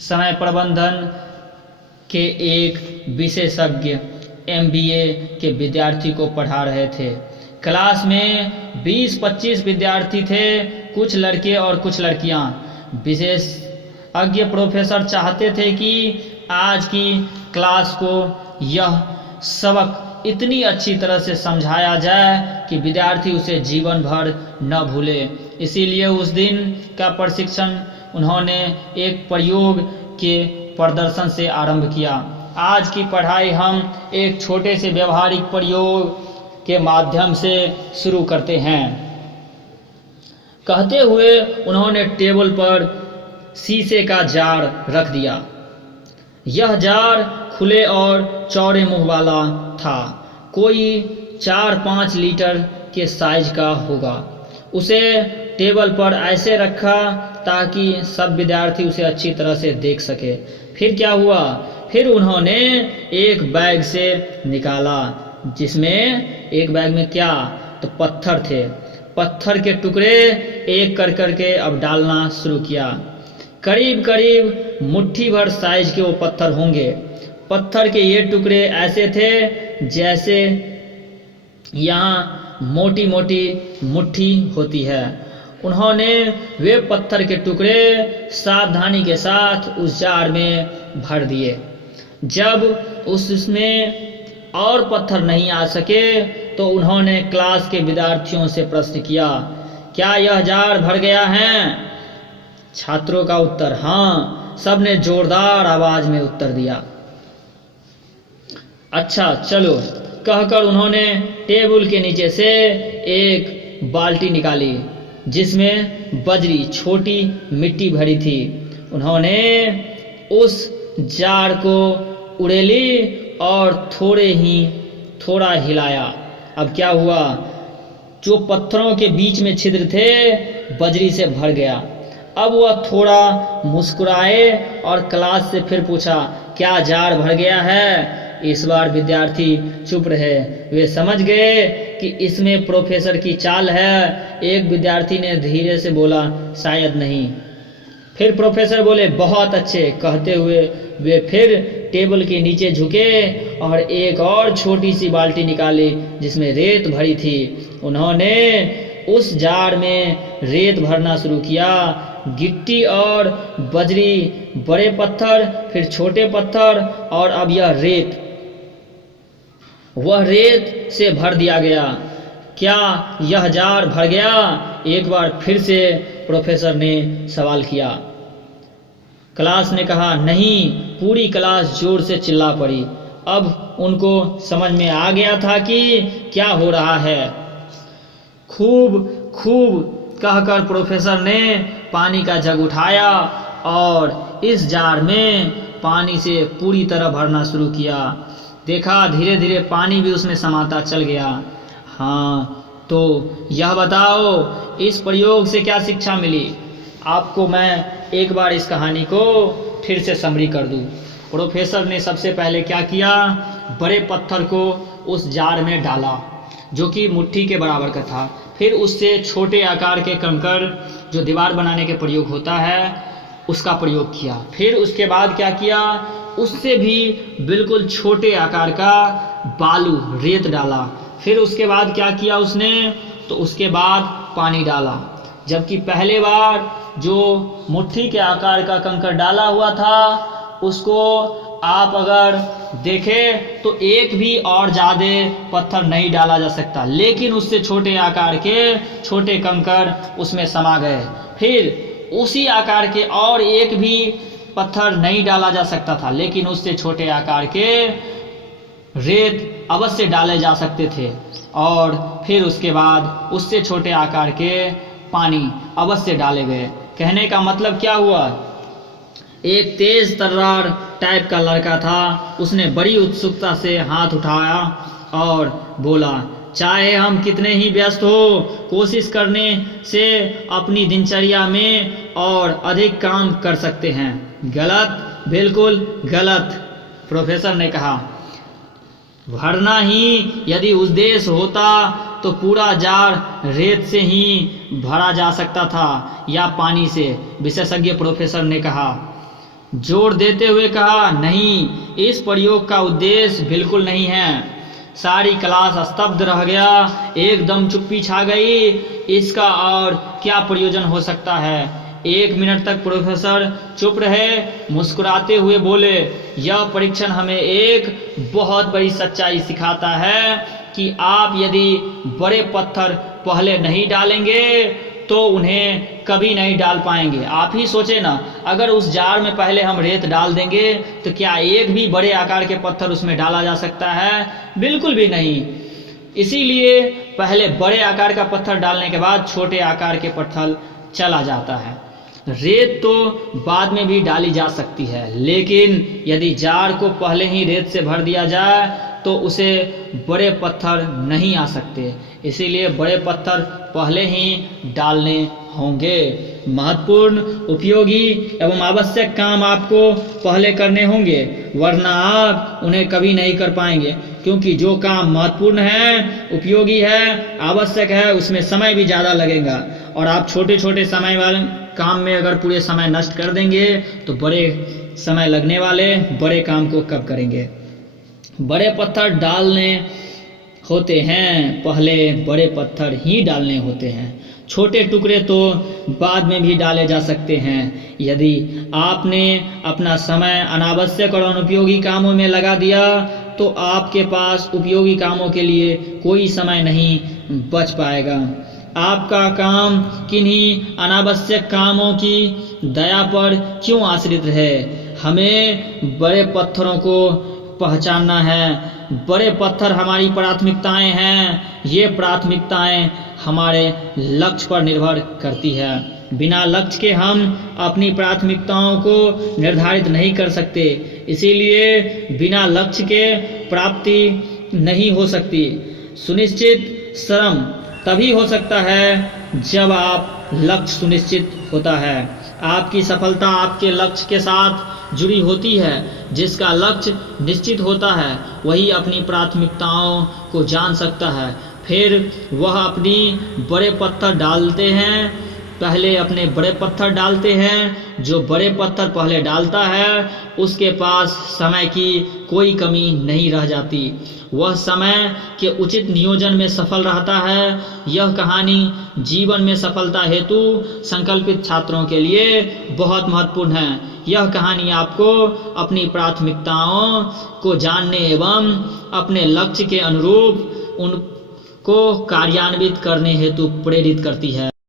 समय प्रबंधन के एक विशेषज्ञ MBA के विद्यार्थी को पढ़ा रहे थे। क्लास में 20-25 विद्यार्थी थे, कुछ लड़के और कुछ लड़कियां। विशेषज्ञ प्रोफेसर चाहते थे कि आज की क्लास को यह सबक इतनी अच्छी तरह से समझाया जाए कि विद्यार्थी उसे जीवन भर न भूले। इसीलिए उस दिन का प्रशिक्षण उन्होंने एक प्रयोग के प्रदर्शन से आरंभ किया। आज की पढ़ाई हम एक छोटे से व्यवहारिक प्रयोग के माध्यम से शुरू करते हैं। कहते हुए उन्होंने टेबल पर शीशे का जार रख दिया। यह जार खुले और चौड़े मुंह वाला था, कोई 4-5 लीटर के साइज का होगा। उसे टेबल पर ऐसे रखा ताकि सब विद्यार्थी उसे अच्छी तरह से देख सके। फिर क्या हुआ? फिर उन्होंने एक बैग से निकाला, जिसमें एक बैग में क्या तो पत्थर थे। पत्थर के टुकड़े एक कर करके अब डालना शुरू किया। करीब करीब मुट्ठी भर साइज के वो पत्थर होंगे। पत्थर के ये टुकड़े ऐसे थे जैसे यहाँ मोटी मोटी मुट्ठी होती है। उन्होंने वे पत्थर के टुकड़े सावधानी के साथ उस जार में भर दिए। जब उसमें और पत्थर नहीं आ सके तो उन्होंने क्लास के विद्यार्थियों से प्रश्न किया, क्या यह जार भर गया है? छात्रों का उत्तर हाँ। सबने जोरदार आवाज में उत्तर दिया। अच्छा चलो, कहकर उन्होंने टेबल के नीचे से एक बाल्टी निकाली जिसमें बजरी छोटी मिट्टी भरी थी। उन्होंने उस जार को उड़ेली और थोड़ा हिलाया। अब क्या हुआ? जो पत्थरों के बीच में छिद्र थे बजरी से भर गया। अब वह थोड़ा मुस्कुराए और क्लास से फिर पूछा, क्या जार भर गया है? इस बार विद्यार्थी चुप रहे। वे समझ गए कि इसमें प्रोफेसर की चाल है। एक विद्यार्थी ने धीरे से बोला, शायद नहीं। फिर प्रोफेसर बोले, बहुत अच्छे। कहते हुए वे फिर टेबल के नीचे झुके और एक और छोटी सी बाल्टी निकाली जिसमें रेत भरी थी। उन्होंने उस जार में रेत भरना शुरू किया। गिट्टी और बजरी, बड़े पत्थर, फिर छोटे पत्थर और अब यह रेत। वह रेत से भर दिया गया। क्या यह जार भर गया? एक बार फिर से प्रोफेसर ने सवाल किया। क्लास ने कहा नहीं। पूरी क्लास जोर से चिल्ला पड़ी। अब उनको समझ में आ गया था कि क्या हो रहा है। खूब खूब कहकर प्रोफेसर ने पानी का जग उठाया और इस जार में पानी से पूरी तरह भरना शुरू किया। देखा धीरे धीरे पानी भी उसमें समाता चल गया। हाँ, तो यह बताओ इस प्रयोग से क्या शिक्षा मिली? आपको मैं एक बार इस कहानी को फिर से समरी कर दूं। प्रोफेसर ने सबसे पहले क्या किया? बड़े पत्थर को उस जार में डाला जो कि मुट्ठी के बराबर का था। फिर उससे छोटे आकार के कंकड़ जो दीवार बनाने के प्रयोग होता है उसका प्रयोग किया। फिर उसके बाद क्या किया? उससे भी बिल्कुल छोटे आकार का बालू रेत डाला। फिर उसके बाद क्या किया उसने? तो उसके बाद पानी डाला। जबकि पहले बार जो मुट्ठी के आकार का कंकड़ डाला हुआ था उसको आप अगर देखें तो एक भी और ज़्यादा पत्थर नहीं डाला जा सकता, लेकिन उससे छोटे आकार के छोटे कंकड़ उसमें समा गए। फिर उसी आकार के और एक भी पत्थर नहीं डाला जा सकता था, लेकिन उससे छोटे आकार के रेत अवश्य डाले जा सकते थे। और फिर उसके बाद उससे छोटे आकार के पानी अवश्य डाले गए। कहने का मतलब क्या हुआ? एक तेज तर्रार टाइप का लड़का था। उसने बड़ी उत्सुकता से हाथ उठाया और बोला, चाहे हम कितने ही व्यस्त हो, कोशिश करने से अपनी दिनचर्या में और अधिक काम कर सकते हैं। गलत, बिल्कुल गलत, प्रोफेसर ने कहा। भरना ही यदि उद्देश्य होता तो पूरा जार रेत से ही भरा जा सकता था या पानी से, विशेषज्ञ प्रोफेसर ने कहा। जोर देते हुए कहा, नहीं, इस प्रयोग का उद्देश्य बिल्कुल नहीं है। सारी क्लास स्तब्ध रह गया, एकदम चुप्पी छा गई। इसका और क्या प्रयोजन हो सकता है? 1 मिनट तक प्रोफेसर चुप रहे, मुस्कुराते हुए बोले, यह परीक्षण हमें एक बहुत बड़ी सच्चाई सिखाता है कि आप यदि बड़े पत्थर पहले नहीं डालेंगे तो उन्हें कभी नहीं डाल पाएंगे। आप ही सोचे ना, अगर उस जार में पहले हम रेत डाल देंगे तो क्या एक भी बड़े आकार के पत्थर उसमें डाला जा सकता है? बिल्कुल भी नहीं। इसीलिए पहले बड़े आकार का पत्थर डालने के बाद छोटे आकार के पत्थर चला जाता है। रेत तो बाद में भी डाली जा सकती है, लेकिन यदि जार को पहले ही रेत से भर दिया जाए तो उसे बड़े पत्थर नहीं आ सकते। इसीलिए बड़े पत्थर पहले ही डालने होंगे। महत्वपूर्ण, उपयोगी एवं आवश्यक काम आपको पहले करने होंगे, वरना आप उन्हें कभी नहीं कर पाएंगे। क्योंकि जो काम महत्वपूर्ण है, उपयोगी है, आवश्यक है, उसमें समय भी ज़्यादा लगेगा। और आप छोटे छोटे समय वाले काम में अगर पूरे समय नष्ट कर देंगे तो बड़े समय लगने वाले बड़े काम को कब करेंगे? बड़े पत्थर डालने होते हैं, पहले बड़े पत्थर ही डालने होते हैं। छोटे टुकड़े तो बाद में भी डाले जा सकते हैं। यदि आपने अपना समय अनावश्यक और अनुपयोगी कामों में लगा दिया तो आपके पास उपयोगी कामों के लिए कोई समय नहीं बच पाएगा। आपका काम किन्हीं अनावश्यक कामों की दया पर क्यों आश्रित है? हमें बड़े पत्थरों को पहचानना है। बड़े पत्थर हमारी प्राथमिकताएं हैं। ये प्राथमिकताएं हमारे लक्ष्य पर निर्भर करती है। बिना लक्ष्य के हम अपनी प्राथमिकताओं को निर्धारित नहीं कर सकते। इसीलिए बिना लक्ष्य के प्राप्ति नहीं हो सकती। सुनिश्चित श्रम तभी हो सकता है जब आप लक्ष्य सुनिश्चित होता है। आपकी सफलता आपके लक्ष्य के साथ जुड़ी होती है। जिसका लक्ष्य निश्चित होता है वही अपनी प्राथमिकताओं को जान सकता है। फिर वह अपनी बड़े पत्थर डालते हैं, पहले अपने बड़े पत्थर डालते हैं। जो बड़े पत्थर पहले डालता है उसके पास समय की कोई कमी नहीं रह जाती। वह समय के उचित नियोजन में सफल रहता है। यह कहानी जीवन में सफलता हेतु संकल्पित छात्रों के लिए बहुत महत्वपूर्ण है। यह कहानी आपको अपनी प्राथमिकताओं को जानने एवं अपने लक्ष्य के अनुरूप उनको कार्यान्वित करने हेतु प्रेरित करती है।